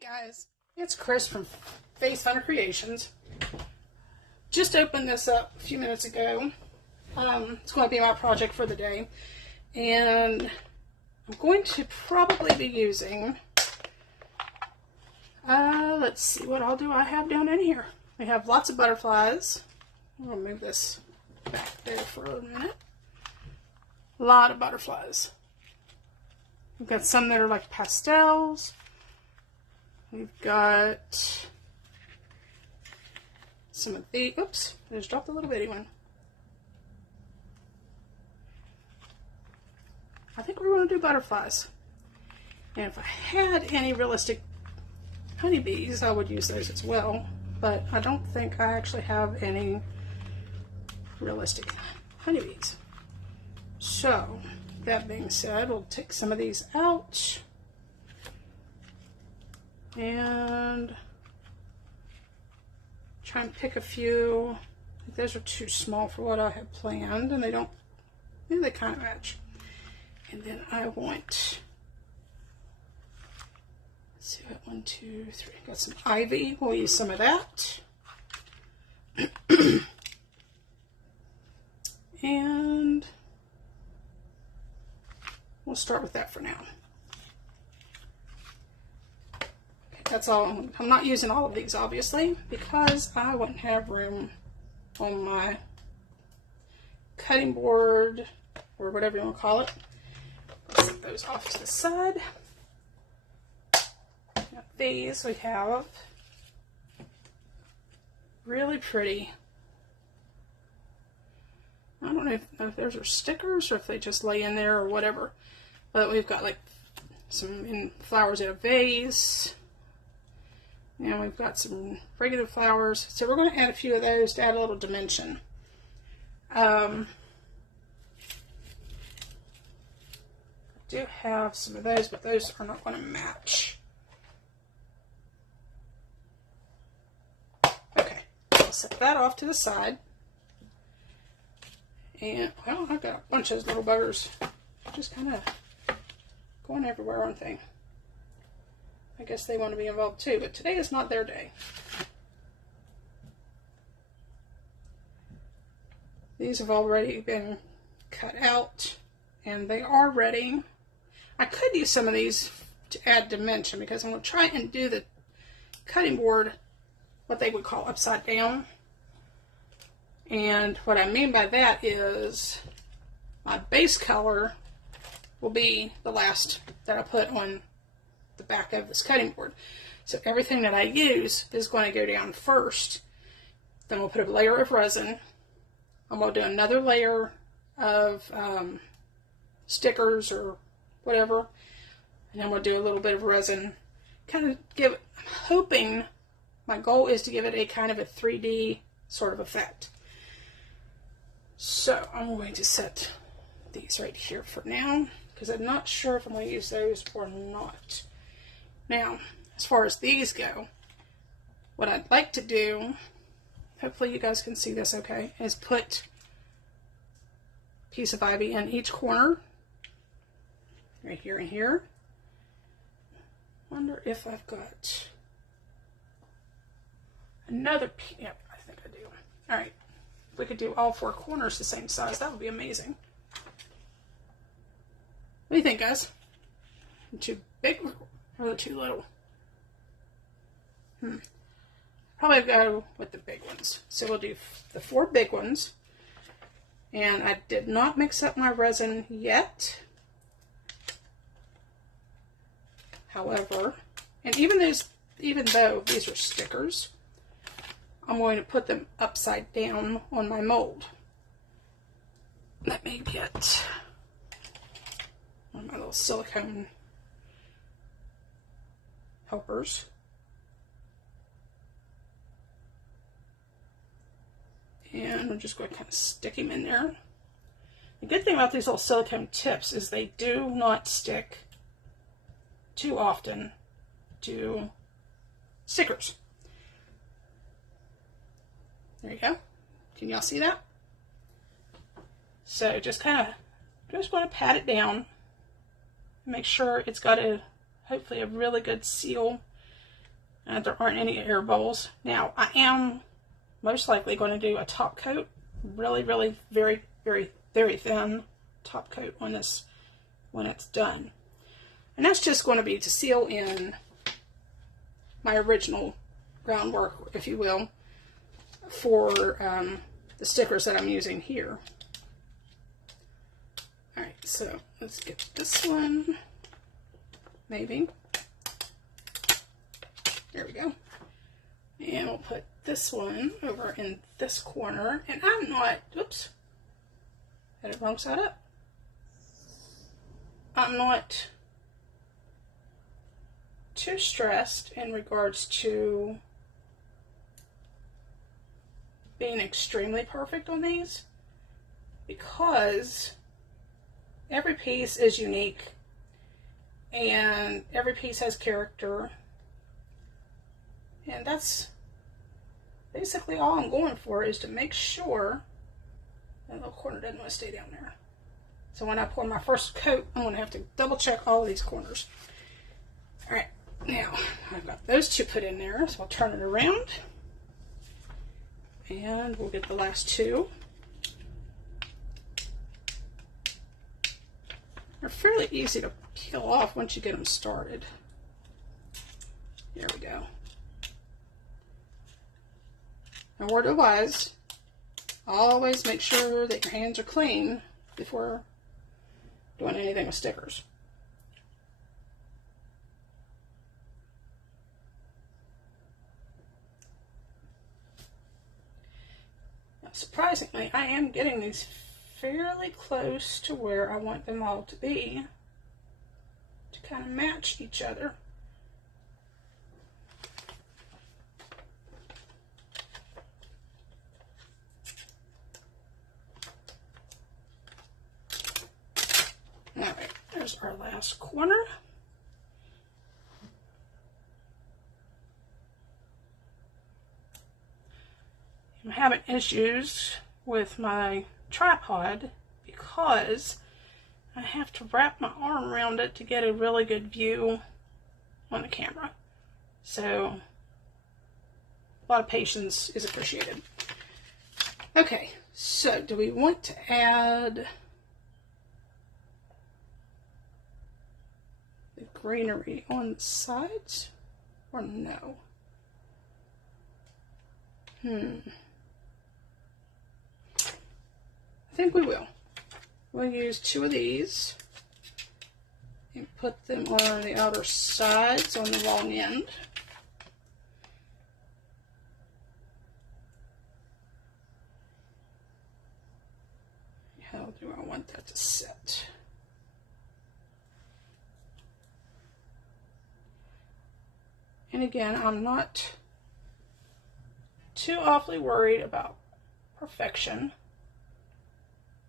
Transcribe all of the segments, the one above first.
Hey guys, it's Chris from Face Funner Creations. Just opened this up a few minutes ago. It's going to be my project for the day, and I'm going to probably be using, let's see, what all do I have down in here? We have lots of butterflies. I'll move this back there for a minute. A lot of butterflies. We've got some that are like pastels. We've got some of the, oops, I just dropped a little bitty one. I think we're going to do butterflies. And if I had any realistic honeybees, I would use those as well. But I don't think I actually have any realistic honeybees. So, that being said, we'll take some of these out. And try and pick a few. I think those are too small for what I had planned, and they don't, maybe they kind of match. And then I want, let's see, got 1, 2, 3. Got some ivy. We'll use some of that. And we'll start with that for now. That's all. I'm not using all of these, obviously, because I wouldn't have room on my cutting board, or whatever you want to call it. Let's set those off to the side. Now these we have really pretty. I don't know if those are stickers or if they just lay in there or whatever. But we've got like some flowers in a vase. And we've got some regular flowers. So we're going to add a few of those to add a little dimension. I do have some of those, but those are not going to match. Okay, I'll set that off to the side. And, well, I've got a bunch of those little buggers just kind of going everywhere, aren't they? I guess they want to be involved too, but today is not their day. These have already been cut out, and they are ready. I could use some of these to add dimension, because I'm going to try and do the cutting board what they would call upside down. And what I mean by that is my base color will be the last that I put on the back of this cutting board. So everything that I use is going to go down first. Then we'll put a layer of resin. I'm going to do another layer of stickers or whatever. And then we'll do a little bit of resin. Kind of give it, I'm hoping, my goal is to give it a kind of a 3D sort of effect. So I'm going to set these right here for now, because I'm not sure if I'm going to use those or not. Now, as far as these go, what I'd like to do, hopefully you guys can see this okay, is put a piece of ivy in each corner, right here and here. Wonder if I've got another piece. Yep, I think I do. All right, if we could do all 4 corners the same size, that would be amazing. What do you think, guys? Too big? Or too little? Probably go with the big ones. So we'll do the 4 big ones. And I did not mix up my resin yet. However, and even though these are stickers, I'm going to put them upside down on my mold. Let me get one of my little silicone helpers. And I'm just going to kind of stick him in there. The good thing about these little silicone tips is they do not stick too often to stickers. There you go. Can y'all see that? So just kind of, just want to pat it down. Make sure it's got hopefully a really good seal and there aren't any air bubbles. Now, I am most likely going to do a top coat, really, really, very, very, very thin top coat on this when it's done. And that's just going to be to seal in my original groundwork, if you will, for the stickers that I'm using here. Alright, so let's get this one, maybe. There we go. And we'll put this one over in this corner. And I'm not, oops, had it wrong side up. I'm not too stressed in regards to being extremely perfect on these, because every piece is unique and every piece has character, and that's basically all I'm going for, is to make sure that little corner doesn't want to stay down there. So when I pour my first coat, I'm going to have to double check all of these corners. Alright, now I've got those two put in there, so I'll turn it around and we'll get the last two. They're fairly easy to peel off once you get them started. There we go. And word of wise, always make sure that your hands are clean before doing anything with stickers. Now, surprisingly, I am getting these fairly close to where I want them all to be, to kind of match each other. Alright, there's our last corner. I'm having issues with my tripod because I have to wrap my arm around it to get a really good view on the camera. So a lot of patience is appreciated. Okay, so do we want to add the greenery on the sides or no? I think we will. We'll use two of these and put them on the outer sides on the long end. How do I want that to sit? And again, I'm not too awfully worried about perfection,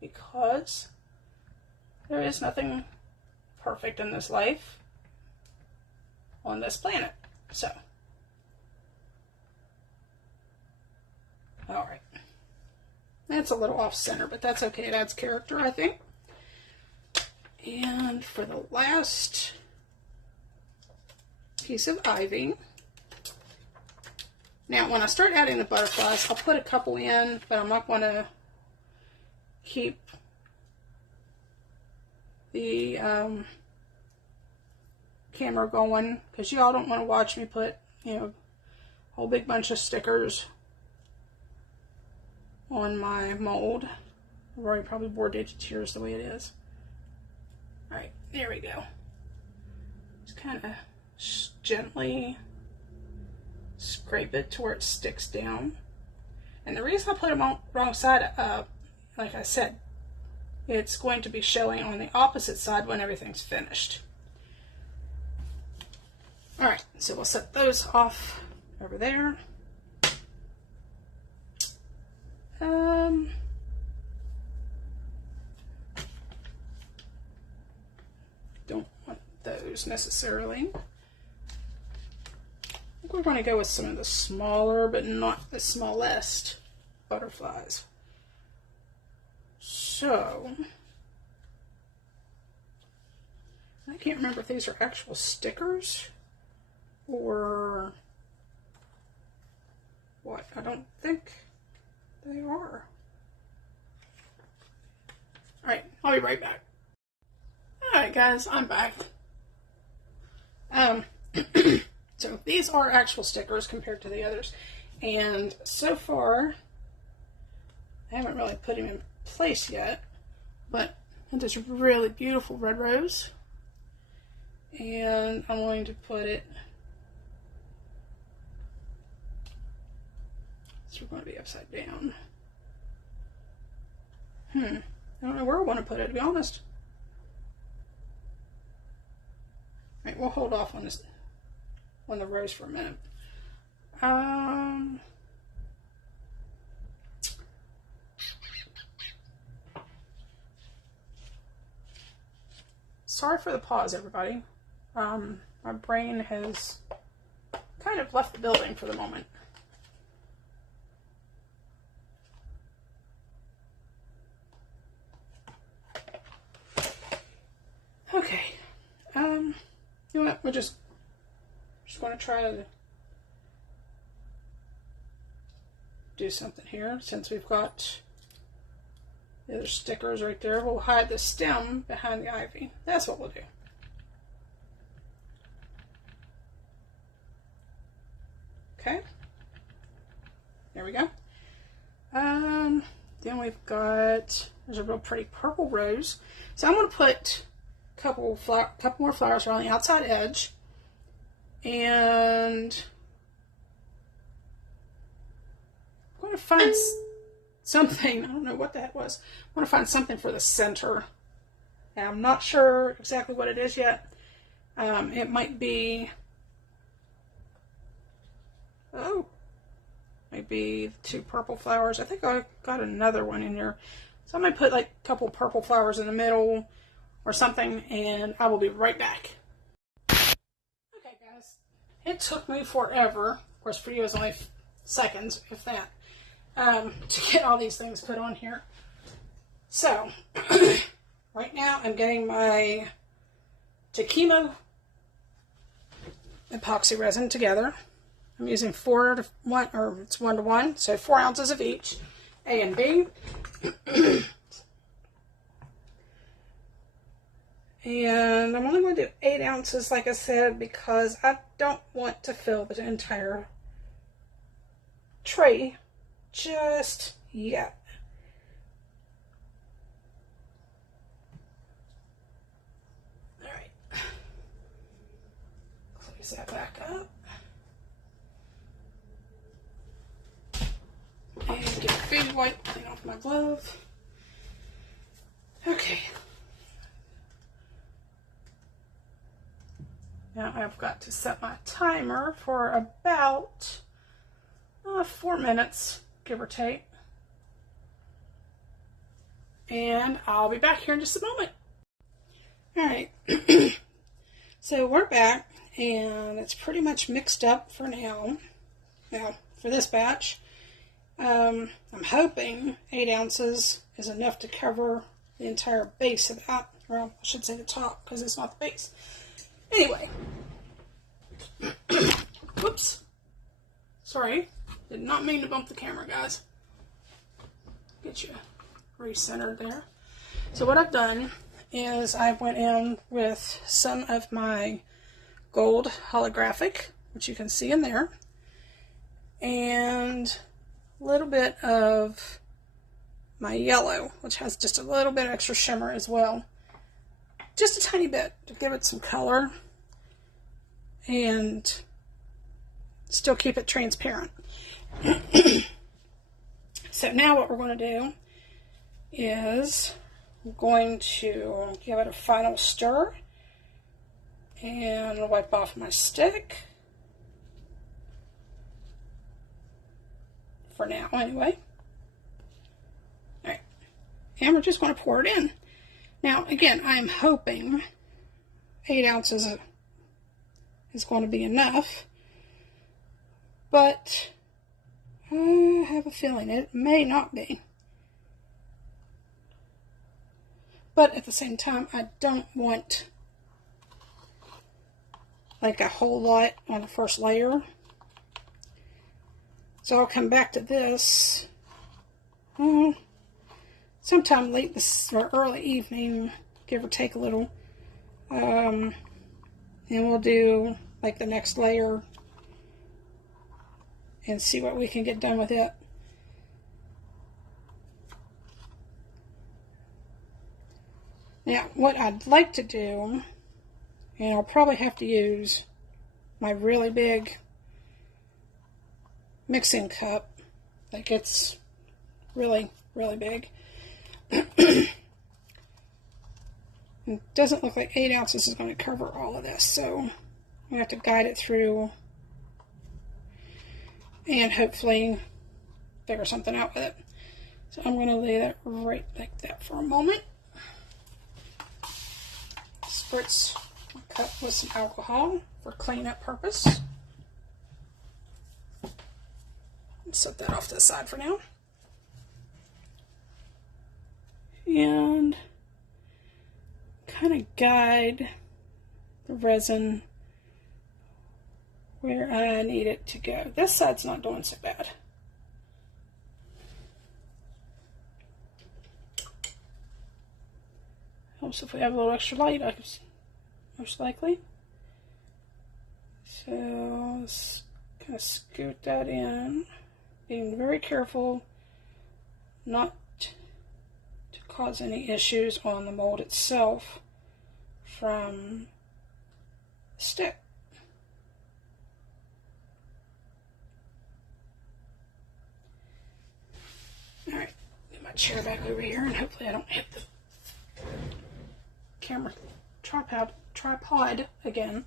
because there is nothing perfect in this life on this planet. So, alright. That's a little off center, but that's okay. It adds character, I think. And for the last piece of ivy, now when I start adding the butterflies, I'll put a couple in, but I'm not going to keep the camera going, because y'all don't want to watch me put, you know, a whole big bunch of stickers on my mold. I've already probably bored you to tears the way it is. Alright, there we go. Just kind of gently scrape it to where it sticks down. And the reason I put them on wrong side up, like I said, it's going to be showing on the opposite side when everything's finished. Alright, so we'll set those off over there. Don't want those necessarily. I think we're going to go with some of the smaller, but not the smallest butterflies. So, I can't remember if these are actual stickers or don't think they are. Alright, I'll be right back. Alright guys, I'm back. So these are actual stickers compared to the others. And so far, I haven't really put them in place yet. But it is a really beautiful red rose. And I'm going to put it... So we're going to be upside down. I don't know where I want to put it, to be honest. Alright, we'll hold off on this, on the rose for a minute. Sorry for the pause, everybody. My brain has kind of left the building for the moment. Okay. You know what? We're just going to try to do something here. Since we've got the other stickers right there, we'll hide the stem behind the ivy. That's what we'll do. Okay. There we go. Then we've got, there's a real pretty purple rose. So I'm going to put a couple more flowers around the outside edge. And I'm going to find something. I don't know what that was. I want to find something for the center. And I'm not sure exactly what it is yet. It might be, maybe 2 purple flowers. I think I got another one in there. So I'm going to put like a couple purple flowers in the middle or something, and I will be right back. Okay guys, it took me forever, of course for you it's only seconds, if that, to get all these things put on here. So, right now I'm getting my Takimo epoxy resin together. I'm using 4 to 1, or it's 1 to 1, so 4 ounces of each, A and B. And I'm only going to do 8 ounces, like I said, because I don't want to fill the entire tray just yet. Alright. Close that back up. And get a baby wipe, clean off my glove. Okay. Now I've got to set my timer for about 4 minutes, give or take. And I'll be back here in just a moment. Alright, so we're back, and it's pretty much mixed up for now. Now, for this batch, I'm hoping 8 ounces is enough to cover the entire base of that. Well, I should say the top, because it's not the base. Anyway. Whoops. Sorry. Did not mean to bump the camera, guys. Get you recentered there. So what I've done is I went in with some of my gold holographic, which you can see in there, and a little bit of my yellow, which has just a little bit extra shimmer as well. Just a tiny bit to give it some color and still keep it transparent. So now what we're going to do is I'm going to give it a final stir and wipe off my stick. For now, anyway. Alright. And we're just going to pour it in. Now, again, I'm hoping 8 ounces is going to be enough. But I have a feeling it may not be. But at the same time, I don't want like a whole lot on the first layer. So I'll come back to this sometime late this or early evening, give or take a little. And we'll do like the next layer and see what we can get done with it. Now, what I'd like to do, and I'll probably have to use my really big mixing cup, like it's really, really big. It doesn't look like 8 ounces is going to cover all of this, so we have to guide it through and hopefully figure something out with it. So I'm going to lay that right like that for a moment. Spritz my cup with some alcohol for cleanup purpose. Set that off to the side for now. And kind of guide the resin where I need it to go. This side's not doing so bad. Helps if we have a little extra light, most likely. So let's kind of scoot that in, being very careful not to cause any issues on the mold itself from the stick. Alright, get my chair back over here and hopefully I don't hit the camera tripod again.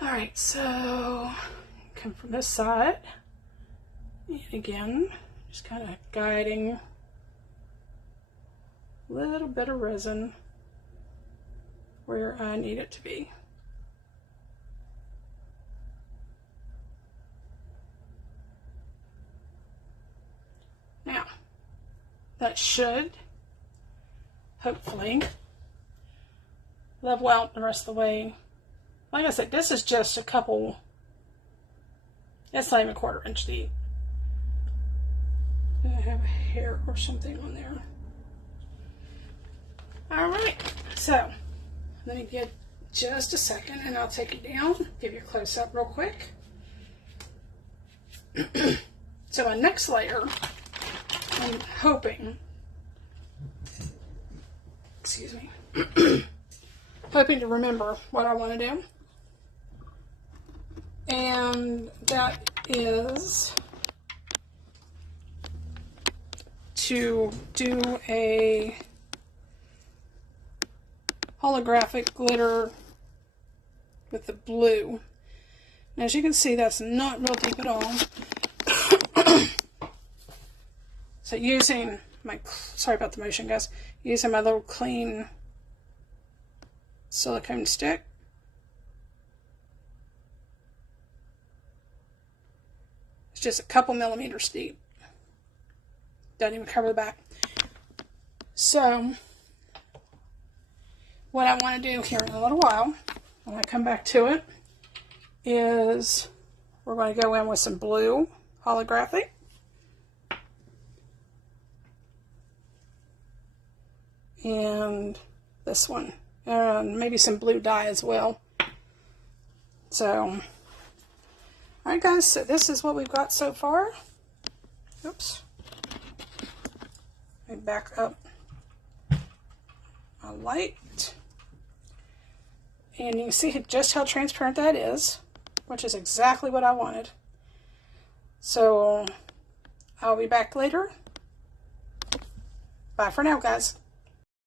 Alright, so come from this side. And again, just kind of guiding a little bit of resin where I need it to be. Now, that should hopefully level out the rest of the way. Like I said, this is just a couple, it's not even a 1/4 inch deep. I have a hair or something on there. Alright, so let me get just a second and I'll take it down, give you a close up real quick. So my next layer, I'm hoping, excuse me, hoping to remember what I want to do. And that is to do a holographic glitter with the blue. And as you can see, that's not real deep at all. So using my, sorry about the motion guys, using my little clean silicone stick, it's just a couple millimeters deep, doesn't even cover the back. So what I want to do here in a little while, when I come back to it, is we're going to go in with some blue holographic. And this one, and maybe some blue dye as well. So, alright guys, so this is what we've got so far. Oops. Let me back up my light. And you can see just how transparent that is, which is exactly what I wanted. So, I'll be back later. Bye for now, guys.